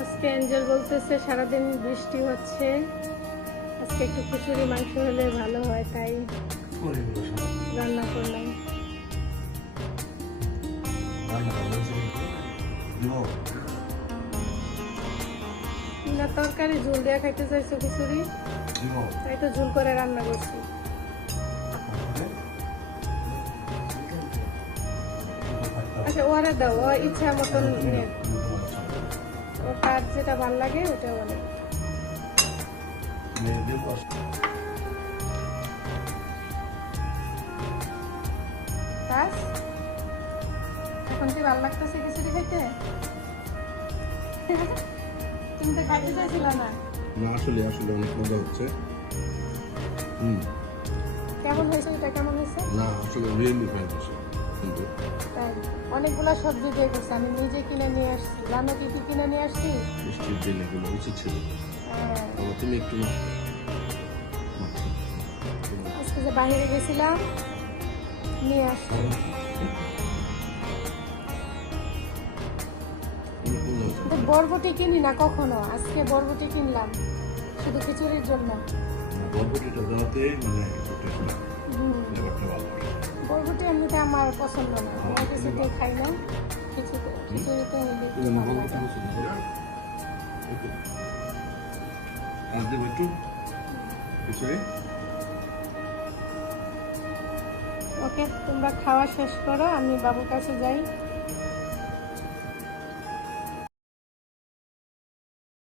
আজকে এঞ্জেল বলতেছে সারাদিন বৃষ্টি হচ্ছে। আজকে একটু খিচুড়ি মাংস হলে ভালো হয় তাই রান্না করলাম। না তরকারি ঝোল দেওয়া খাইতে চাইছো খিচুড়ি? তাই তো ঝোল করে রান্না করছি। আচ্ছা ওরা দাও ও ইচ্ছা মতন ও তার যেটা ভালো লাগে ওটা বলে। তাস এখন কি ভালো লাগতেছে খিচুড়ি খাইতে তুমি তো খাইতে চাইছিল না। না আসলে আসলে অনেক মজা হচ্ছে। হুম। কেমন হয়েছে এটা? কেমন হয়েছে? না আসলে রিয়েলি হচ্ছে কিন্তু। অনেকগুলা সবজি দিয়ে করছে আমি নিজে কিনে নিয়ে আসছি। জানো কি কি কিনে নিয়ে আসছি মিষ্টির দিন এগুলো উচিত ছিল। হ্যাঁ, তুমি একটু আজকে যে বাইরে গেছিলাম নিয়ে আসছি। বরবটি কিনি না কখনো? আজকে বরবটি কিনলাম শুধু খিচুড়ির জন্য। বরবটিটা দেওয়াতে মানে আমার পছন্দ না। আমার কিছুতে খাই না কিছুতে খিচুড়িতে ওকে তোমরা খাওয়া শেষ করো আমি বাবুর কাছে যাই।